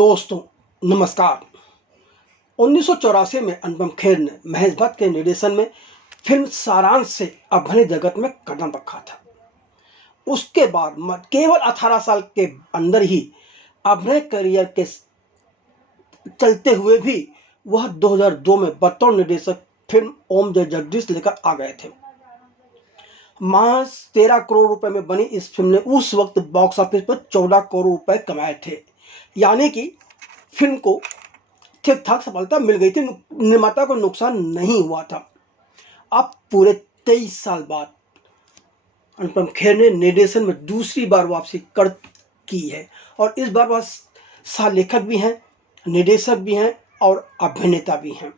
दोस्तों नमस्कार। 1984 में अनुपम खेर ने महेश भट्ट के निर्देशन में फिल्म सारांश से अभिनय जगत में कदम रखा था। उसके बाद केवल 18 साल के अंदर ही अभिनय करियर के चलते हुए भी वह 2002 में बतौर निर्देशक फिल्म ओम जय जगदीश लेकर आ गए थे। महज 13 करोड़ रुपए में बनी इस फिल्म ने उस वक्त बॉक्स ऑफिस पर 14 करोड़ रुपए कमाए थे, यानी कि फिल्म को ठीक ठाक सफलता मिल गई थी, निर्माता को नुकसान नहीं हुआ था। अब पूरे 23 साल बाद अनुपम खेर ने निर्देशन में दूसरी बार वापसी की है और इस बार वह सह-लेखक भी हैं, निर्देशक भी हैं और अभिनेता भी हैं।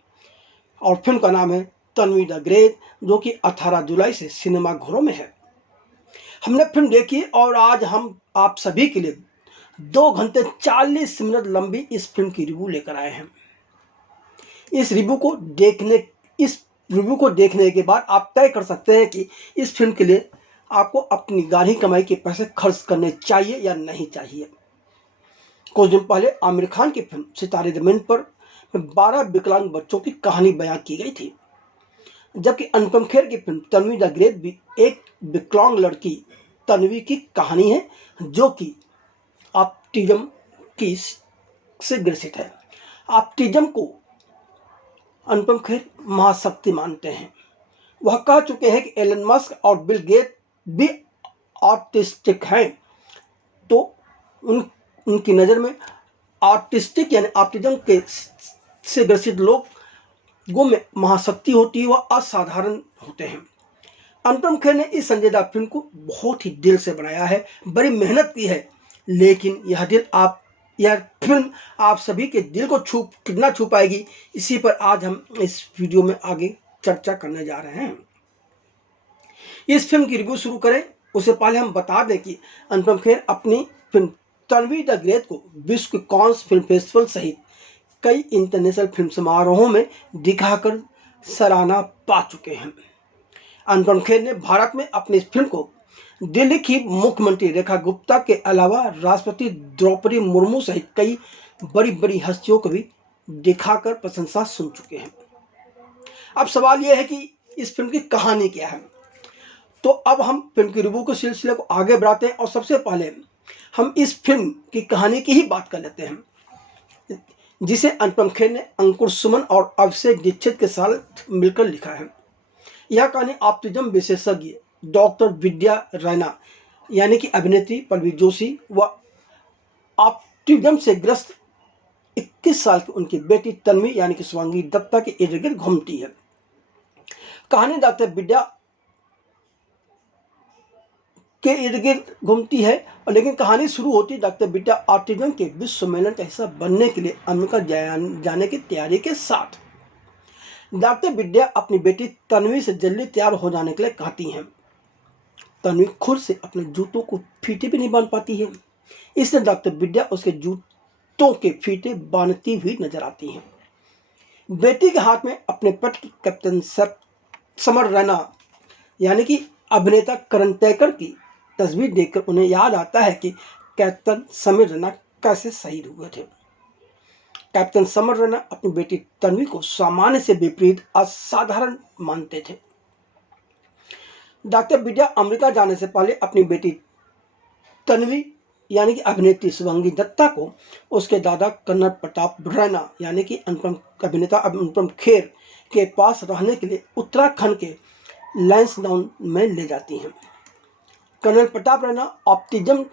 और फिल्म का नाम है तन्वी द ग्रेट, जो कि 18 जुलाई से सिनेमाघरों में है। हमने फिल्म देखी और आज हम आप सभी के लिए 2 घंटे 40 मिनट लंबी इस फिल्म की रिव्यू लेकर आए हैं। इस रिव्यू को देखने के बाद आप तय कर सकते हैं कि इस फिल्म के लिए आपको अपनी गाढ़ी कमाई के पैसे खर्च करने चाहिए या नहीं चाहिए। कुछ दिन पहले आमिर खान की फिल्म सितारे ज़मीन पर 12 विकलांग बच्चों की कहानी बयां की गई थी, जबकि अनुपम खेर की फिल्म तन्वी द ग्रेट भी एक विकलांग लड़की तन्वी की कहानी है, जो कि ऑटिज्म से ग्रसित है। ऑटिज्म को अनुपम खेर महाशक्ति मानते हैं। वह कह चुके हैं कि एलन मस्क और बिल गेट भी ऑटिस्टिक हैं, तो उनकी नज़र में ऑटिस्टिक यानी ऑटिज्म से ग्रसित लोगों में महाशक्ति होती है, वह असाधारण होते हैं। अनुपम खेर ने इस संजीदा फिल्म को बहुत ही दिल से बनाया है, बड़ी मेहनत की है, लेकिन यह फिल्म आप सभी के दिल को कितना छू पाएगी, इसी पर आज हम इस वीडियो में आगे चर्चा करने जा रहे हैं। इस फिल्म की रिव्यू शुरू करें उससे पहले हम बता दें कि अनुपम खेर अपनी फिल्म तन्वी द ग्रेट को विश्व के कांस फिल्म फेस्टिवल सहित कई इंटरनेशनल फिल्म समारोहों में दिखाकर सराहना पा चुके हैं। अनुपम खेर ने भारत में अपनी इस फिल्म को दिल्ली की मुख्यमंत्री रेखा गुप्ता के अलावा राष्ट्रपति द्रौपदी मुर्मू सहित कई बड़ी बड़ी हस्तियों को भी दिखाकर प्रशंसा सुन चुके हैं। अब सवाल यह है कि इस फिल्म की कहानी क्या है। तो अब हम फिल्म की रिव्यू के सिलसिले को आगे बढ़ाते हैं और सबसे पहले हम इस फिल्म की कहानी की ही बात कर लेते हैं, जिसे अनुपम खेर ने अंकुर सुमन और अभिषेक दीक्षित के साथ मिलकर लिखा है। यह कहानी ऑटिज्म विशेषज्ञ डॉक्टर विद्या रैना यानी कि अभिनेत्री पल्लवी जोशी व ऑटिज्म से ग्रस्त 21 साल की उनकी बेटी तन्वी यानी कि शिवांगी दत्ता के इर्द गिर्द घूमती है। कहानी डॉक्टर विद्या के इर्द गिर्द घूमती है, लेकिन कहानी शुरू होती डॉक्टर विद्या ऑटिज्म के विश्व सम्मेलन का हिस्सा बनने के लिए अमेरिका जाने की तैयारी के साथ। डॉक्टर विद्या अपनी बेटी तन्वी से जल्दी तैयार हो जाने के लिए कहती हैं। तन्वी खुद से अपने जूतों को फीते भी नहीं बांध पाती है, इसलिए डॉक्टर विद्या उसके जूतों के फीते बांधती हुई नजर आती हैं। बेटी के हाथ में अपने पत्र कैप्टन समर रैना यानी कि अभिनेता करण तैकर की तस्वीर देखकर उन्हें याद आता है कि कैप्टन समर रैना कैसे शहीद हुए थे। कैप्टन समर रैना अपनी बेटी तन्वी को सामान्य से विपरीत असाधारण मानते थे। डॉक्टर विद्या अमेरिका जाने से पहले अपनी बेटी तन्वी यानी कि अभिनेत्री शिवांगी दत्ता को उसके दादा कर्नल प्रताप रैना यानी कि अभिनेता अनुपम खेर के पास रहने के लिए उत्तराखंड के लैंसडाउन में ले जाती हैं। कर्नल प्रताप रैना ऑटिज्म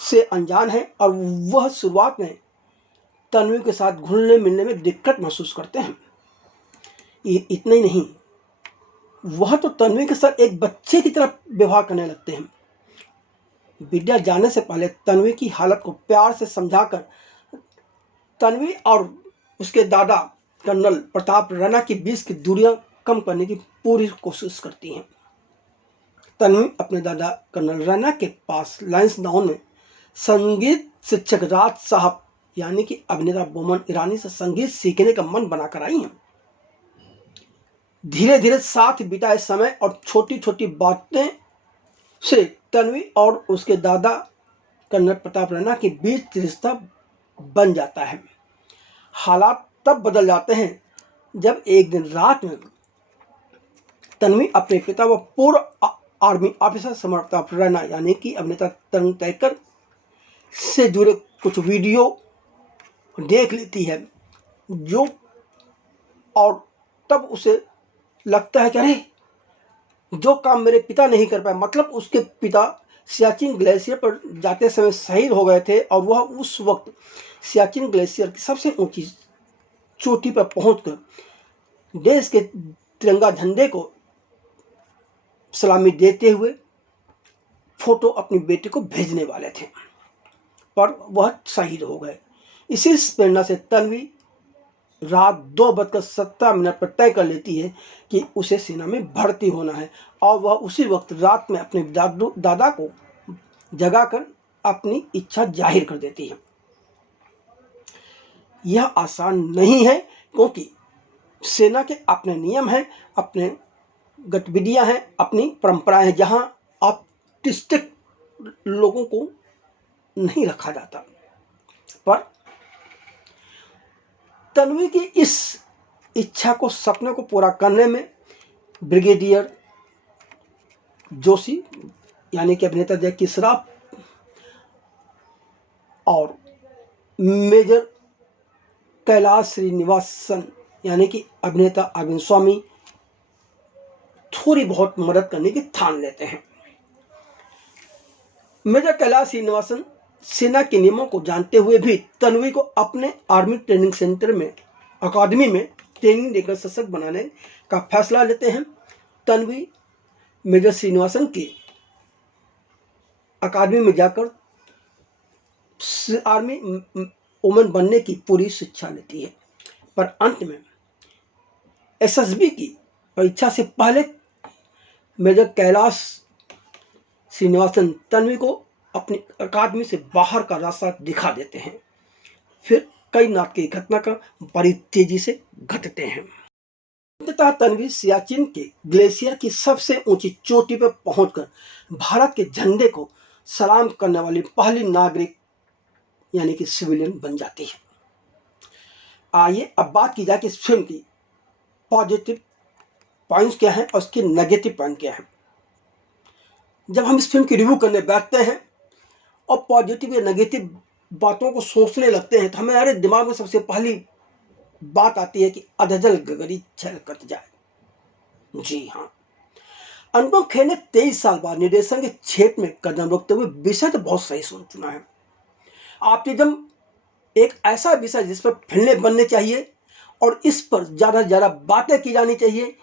से अनजान है और वह शुरुआत में तन्वी के साथ घुलने मिलने में दिक्कत महसूस करते हैं। इतना ही नहीं, वह तो तन्वी के साथ एक बच्चे की तरह व्यवहार करने लगते हैं। विद्या जाने से पहले तन्वी की हालत को प्यार से समझाकर तन्वी और उसके दादा कर्नल प्रताप रैना के बीच की दूरियां कम करने की पूरी कोशिश करती हैं। तन्वी अपने दादा कर्नल रैना के पास लैंसडाउन में संगीत शिक्षक राज साहब यानी कि अभिनेता बोमन ईरानी से संगीत सीखने का मन बनाकर आई हैं। धीरे धीरे साथ बिताए समय और छोटी छोटी बातें से तन्वी और उसके दादा कर्नल प्रताप रैना के बीच रिश्ता बन जाता है। हालात तब बदल जाते हैं जब एक दिन रात में तन्वी अपने पिता व पूर्व आर्मी ऑफिसर समर्था रैना यानी कि अभिनेता तरुण तैकर से जुड़े कुछ वीडियो देख लेती है जो, और तब उसे लगता है कि अरे जो काम मेरे पिता नहीं कर पाए, मतलब उसके पिता सियाचिन ग्लेशियर पर जाते समय शहीद हो गए थे और वह उस वक्त सियाचिन ग्लेशियर की सबसे ऊंची चोटी पर पहुंचकर देश के तिरंगा झंडे को सलामी देते हुए फोटो अपनी बेटी को भेजने वाले थे, पर वह शहीद हो गए। इसी प्रेरणा से तन्वी रात 2:17 पर तय कर लेती है कि उसे सेना में भर्ती होना है और वह उसी वक्त रात में अपने दादा को जगाकर अपनी इच्छा जाहिर कर देती है। यह आसान नहीं है क्योंकि सेना के अपने नियम हैं, अपने गतिविधियां हैं, अपनी परंपराएं हैं, जहां ऑप्टिस्टिक लोगों को नहीं रखा जाता। पर तन्वी की इस इच्छा को, सपने को पूरा करने में ब्रिगेडियर जोशी यानी कि अभिनेता जैकी श्रॉफ और मेजर कैलाश श्रीनिवासन यानी कि अभिनेता अरविंद स्वामी थोड़ी बहुत मदद करने की ठान लेते हैं। मेजर कैलाश श्रीनिवासन सेना के नियमों को जानते हुए भी तन्वी को अपने आर्मी ट्रेनिंग सेंटर में, अकादमी में ट्रेनिंग देकर सशक्त बनाने का फैसला लेते हैं। तन्वी मेजर श्रीनिवासन के अकादमी में जाकर आर्मी वुमेन बनने की पूरी शिक्षा लेती है, पर अंत में एसएसबी की परीक्षा से पहले मेजर कैलाश श्रीनिवासन तन्वी को अपनी अकादमी से बाहर का रास्ता दिखा देते हैं। फिर कई नाटकीय घटनाक्रम बड़ी तेजी से घटते हैं। अंततः तन्वी सियाचिन के ग्लेशियर की सबसे ऊंची चोटी पर पहुंचकर भारत के झंडे को सलाम करने वाली पहली नागरिक यानी कि सिविलियन बन जाती है। आइए अब बात की जाए कि इस फिल्म की पॉजिटिव पॉइंट्स क्या हैं और उसके नेगेटिव पॉइंट क्या हैं। जब हम इस फिल्म की रिव्यू करने बैठते हैं और पॉजिटिव या नेगेटिव बातों को सोचने लगते हैं तो हमारे दिमाग में सबसे पहली बात आती है कि अधजल गगरी छलकत जाए। जी हाँ, अनुपम खेर ने 23 साल बाद निर्देशन के क्षेत्र में कदम रखते हुए विषय तो बहुत सही चुना है। ऑप्टिज्म एक ऐसा विषय जिस पर फिल्में बनने चाहिए और इस पर ज़्यादा से ज़्यादा बातें की जानी चाहिए।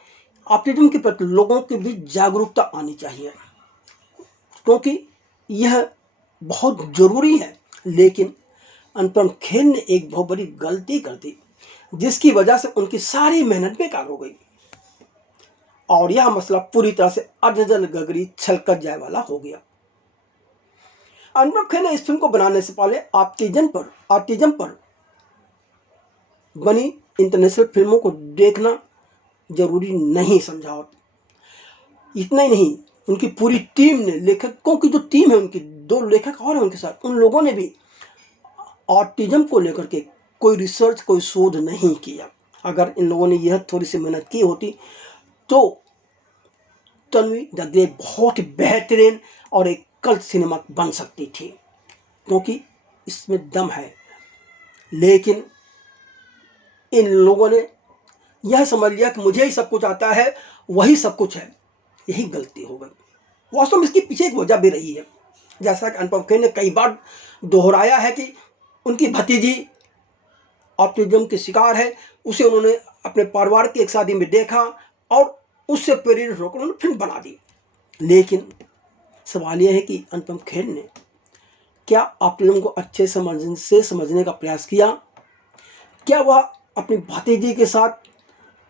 ऑप्टिज्म के प्रति लोगों की भी जागरूकता आनी चाहिए क्योंकि यह बहुत ज़रूरी है। लेकिन अनुपम खेर ने एक बहुत बड़ी गलती कर दी जिसकी वजह से उनकी सारी मेहनत बेकार हो गई और यह मसला पूरी तरह से अधजल गगरी छलकत जाए वाला हो गया। अनुपम खेर ने इस फिल्म को बनाने से पहले ऑटिज्म पर बनी इंटरनेशनल फिल्मों को देखना जरूरी नहीं समझा। इतना ही नहीं, उनकी पूरी टीम ने, लेखकों की जो टीम है उनकी, 2 लेखक और हैं उनके साथ, उन लोगों ने भी ऑटिज्म को लेकर के कोई रिसर्च, कोई शोध नहीं किया। अगर इन लोगों ने यह थोड़ी सी मेहनत की होती तो तन्वी द ग्रेट बहुत बेहतरीन और एक कल्ट सिनेमा बन सकती थी क्योंकि इसमें दम है। लेकिन इन लोगों ने यह समझ लिया कि मुझे ही सब कुछ आता है, वही सब कुछ है। यही गलती हो गई। वास्तव में इसके पीछे एक वजह भी रही है, जैसा कि अनुपम खेर ने कई बार दोहराया है कि उनकी भतीजी ऑटिज्म की शिकार है, उसे उन्होंने अपने परिवार की एक शादी में देखा और उससे प्रेरित होकर उन्होंने फिल्म बना दी। लेकिन सवाल यह है कि अनुपम खेर ने क्या ऑटिज्म को अच्छे से समझने का प्रयास किया? क्या वह अपनी भतीजी के साथ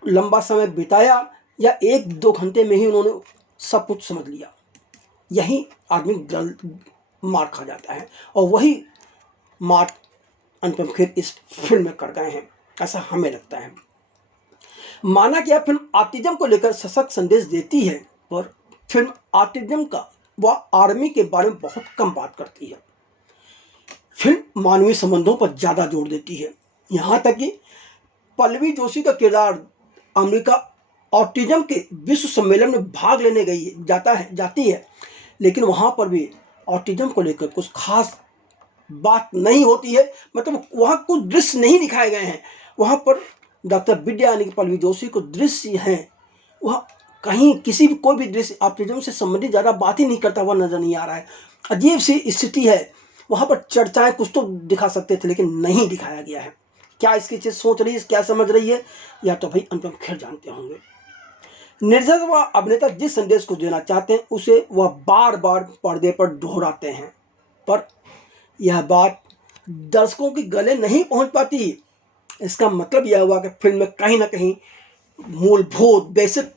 लंबा समय बिताया या 1-2 घंटे में ही उन्होंने सब कुछ समझ लिया? यही आदमी मार खा जाता है और वही मार अनुपम खेर इस फिल्म में कर गए हैं, ऐसा हमें लगता है। माना कि यह फिल्म ऑटिज्म को लेकर सशक्त संदेश देती है, पर फिल्म ऑटिज्म का व आर्मी के बारे में बहुत कम बात करती है। फिल्म मानवीय संबंधों पर ज़्यादा जोर देती है। यहाँ तक कि पल्लवी जोशी का किरदार अमेरिका ऑटिज्म के विश्व सम्मेलन में भाग लेने जाती है, लेकिन वहाँ पर भी ऑटिज्म को लेकर कुछ खास बात नहीं होती है। मतलब वहाँ कुछ दृश्य नहीं दिखाए गए हैं। वहाँ पर डॉक्टर विद्या यानी कि पल्लवी जोशी को दृश्य हैं, वह कहीं किसी भी कोई भी दृश्य ऑटिज्म से संबंधित ज़्यादा बात ही नहीं करता हुआ नजर नहीं आ रहा है। अजीब सी स्थिति है। वहाँ पर चर्चाएं कुछ तो दिखा सकते थे, लेकिन नहीं दिखाया गया है। क्या इसकी चीज़ सोच रही है, क्या समझ रही है, या तो भाई अनुपम खेर जानते होंगे। निर्देशक व अभिनेता जिस संदेश को देना चाहते हैं उसे वह बार बार पर्दे पर दोहराते हैं, पर यह बात दर्शकों के गले नहीं पहुंच पाती। इसका मतलब यह हुआ कि फिल्म में कहीं ना कहीं मूलभूत बेसिक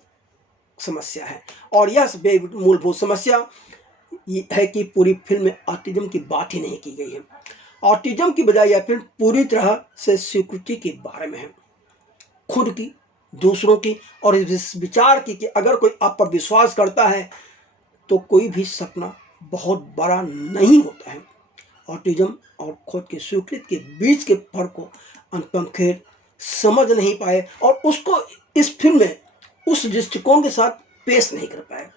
समस्या है, और यह मूलभूत समस्या ये है कि पूरी फिल्म में ऑटिज्म की बात ही नहीं की गई है। ऑटिज्म की बजाय यह फिल्म पूरी तरह से स्वीकृति के बारे में है, खुद की, दूसरों की, और इस विचार की कि अगर कोई आप पर विश्वास करता है तो कोई भी सपना बहुत बड़ा नहीं होता है। ऑटिज्म और खुद की स्वीकृति के बीच के फर्क को अनुपम खेर समझ नहीं पाए और उसको इस फिल्म में उस दृष्टिकोण के साथ पेश नहीं कर पाए,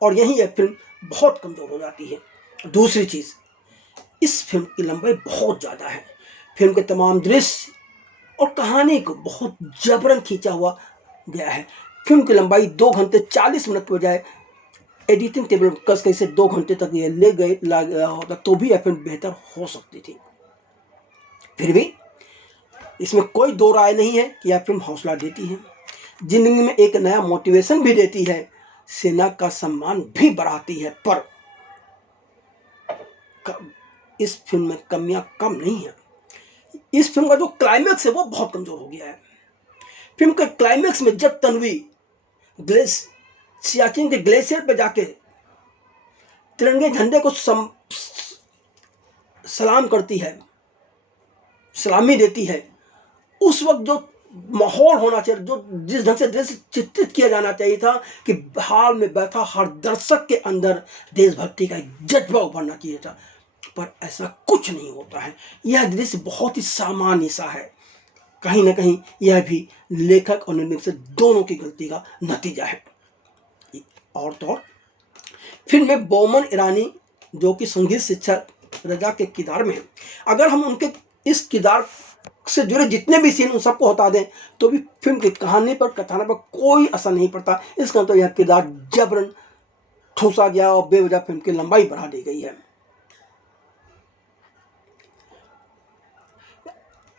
और यही यह फिल्म बहुत कमज़ोर हो जाती है। दूसरी चीज़, इस फिल्म की लंबाई बहुत ज़्यादा है। फिल्म के तमाम दृश्य और कहानी को बहुत जबरन खींचा हुआ गया है। फिल्म की लंबाई 2 घंटे 40 मिनट के बजाय एडिटिंग टेबल कस के इसे 2 घंटे तक ये ले गए होता तो भी यह फिल्म बेहतर हो सकती थी। फिर भी इसमें कोई दो राय नहीं है कि यह फिल्म हौसला देती है, जिंदगी में एक नया मोटिवेशन भी देती है, सेना का सम्मान भी बढ़ाती है, पर इस फिल्म में कमियां कम नहीं है। इस फिल्म का जो क्लाइमैक्स है वो बहुत कमजोर हो गया है। फिल्म के क्लाइमैक्स में जब तन्वी सियाचिन के ग्लेशियर पर जाके तिरंगे झंडे को सलाम करती है, सलामी देती है, उस वक्त जो माहौल होना चाहिए, जो जिस ढंग से दृश्य चित्रित किया जाना चाहिए था कि हाल में बैठा हर दर्शक के अंदर देशभक्ति का एक जज्बा उभरना चाहिए था, पर ऐसा कुछ नहीं होता है। यह दृश्य बहुत ही सामान्य सा है। कहीं ना कहीं यह भी लेखक और निर्देशक दोनों की गलती का नतीजा है। और तो और फिल्म में बोमन ईरानी जो कि संगीत शिक्षक रजा के किरदार में है, अगर हम उनके इस किरदार से जुड़े जितने भी सीन उन सबको हटा दें तो भी फिल्म की कहानी पर, कथानक पर कोई असर नहीं पड़ता। इसका तो यह किरदार जबरन ठूसा गया और बेवजह फिल्म की लंबाई बढ़ा दी गई है।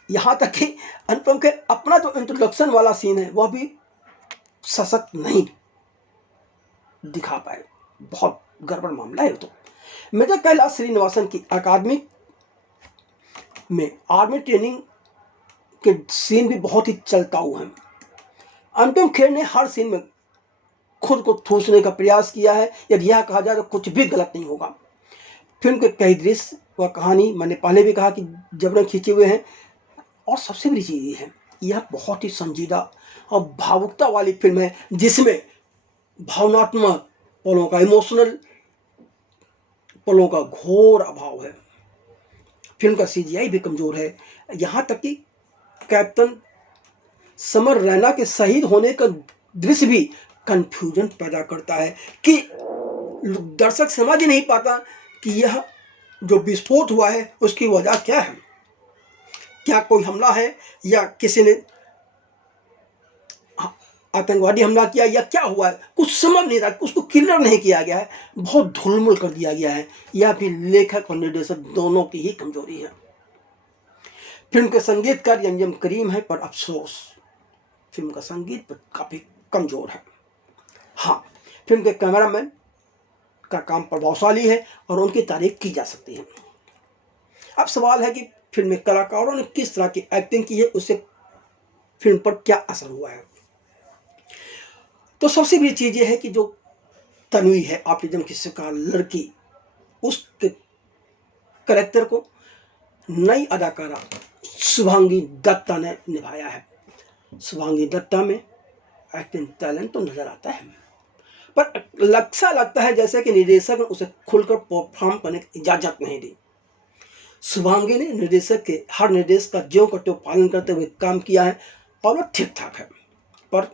यहाँ तक कि अनुपम के अपना जो इंट्रोडक्शन वाला सीन है वह भी सशक्त नहीं दिखा पाए। बहुत गड़बड़ मामला है। तो मेजर कैलाश श्रीनिवासन की अकादमी में आर्मी ट्रेनिंग के सीन भी बहुत ही चलताऊ हैं। अनुपम खेर ने हर सीन में खुद को ठूसने का प्रयास किया है। यदि यह कहा जाए तो कुछ भी गलत नहीं होगा। फिल्म के कई दृश्य व कहानी मैंने पहले भी कहा कि जबरन खींचे हुए हैं, और सबसे बड़ी चीज़ ये है, यह बहुत ही संजीदा और भावुकता वाली फिल्म है जिसमें भावनात्मक पलों का, इमोशनल पलों का घोर अभाव है। फिल्म का सीजीआई भी कमजोर है। यहाँ तक कि कैप्टन समर रैना के शहीद होने का दृश्य भी कंफ्यूजन पैदा करता है कि दर्शक समझ ही नहीं पाता कि यह जो विस्फोट हुआ है उसकी वजह क्या है। क्या कोई हमला है या किसी ने आतंकवादी हमला किया या क्या हुआ है, कुछ समझ नहीं रहा। उसको क्लियर नहीं किया गया है, बहुत धूलमुल कर दिया गया है। यह भी लेखक और निर्देशक दोनों की ही कमजोरी है। फिल्म के संगीतकार एम करीम है, पर अफसोस फिल्म का संगीत पर काफी कमजोर है। हाँ, फिल्म के कैमरामैन का काम प्रभावशाली है और उनकी तारीफ की जा सकती है। अब सवाल है कि फिल्म में कलाकारों ने किस तरह की एक्टिंग की है, उससे फिल्म पर क्या असर हुआ है। तो सबसे बड़ी चीज ये है कि जो तन्वी है, ऑटिज्म की शिकार लड़की, उसके कैरेक्टर को नई अदाकारा शुभांगी दत्ता ने निभाया है। शुभांगी दत्ता में एक्टिंग टैलेंट तो नजर आता है, पर लगता है जैसे कि निर्देशक ने उसे खुलकर परफॉर्म करने की इजाजत नहीं दी। शुभांगी ने निर्देशक के हर निर्देश का ज्यों का त्यों पालन करते हुए काम किया है और वो ठीक ठाक है, पर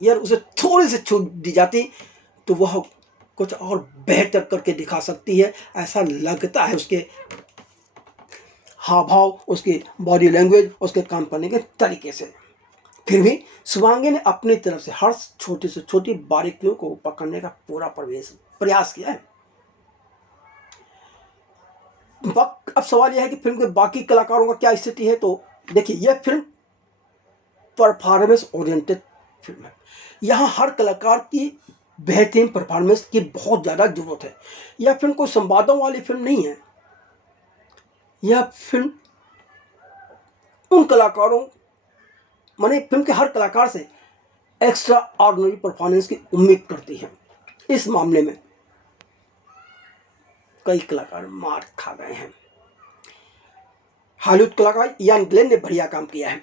यार उसे थोड़ी सी छूट दी जाती तो वह कुछ और बेहतर करके दिखा सकती है, ऐसा लगता है उसके हाव भाव, उसकी बॉडी लैंग्वेज, उसके काम करने के तरीके से। फिर भी शुभांगी ने अपनी तरफ से हर छोटी से छोटी बारीकियों को पकड़ने का पूरा प्रयास किया है। अब सवाल यह है कि फिल्म के बाकी कलाकारों का क्या स्थिति है। तो देखिए, यह फिल्म परफॉर्मेंस ओरिएंटेड फिल्म है। यहाँ हर कलाकार की बेहतरीन परफॉर्मेंस की बहुत ज़्यादा जरूरत है। यह फिल्म कोई संवादों वाली फिल्म नहीं है। यह फिल्म उन कलाकारों, माने फिल्म के हर कलाकार से एक्स्ट्रा ऑर्डिनरी परफॉर्मेंस की उम्मीद करती है। इस मामले में कई कलाकार मार खा गए हैं। हॉलीवुड कलाकार इयान ग्लेन ने बढ़िया काम किया है।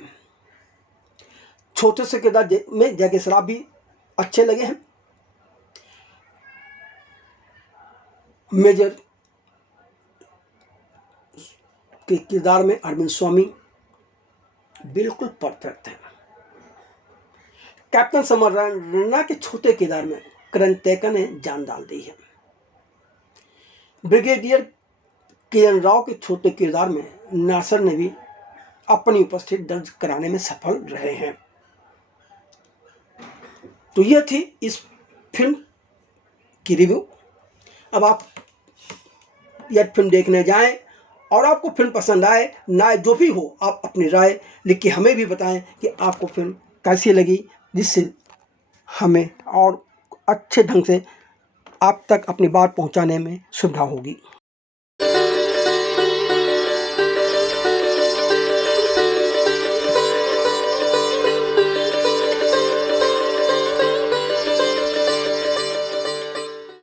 छोटे से किरदार में जैकी श्रॉफ भी अच्छे लगे हैं। मेजर के किरदार में अरविंद स्वामी बिल्कुल परफेक्ट है। कैप्टन समर रैना के छोटे किरदार में करण तेका ने जान डाल दी है। ब्रिगेडियर किरण राव के छोटे किरदार में नासर ने भी अपनी उपस्थिति दर्ज कराने में सफल रहे हैं। तो यह थी इस फिल्म की रिव्यू। अब आप यह फिल्म देखने जाएं और आपको फिल्म पसंद आए ना आए, जो भी हो, आप अपनी राय लिख के हमें भी बताएं कि आपको फिल्म कैसी लगी, जिससे हमें और अच्छे ढंग से आप तक अपनी बात पहुंचाने में सुविधा होगी।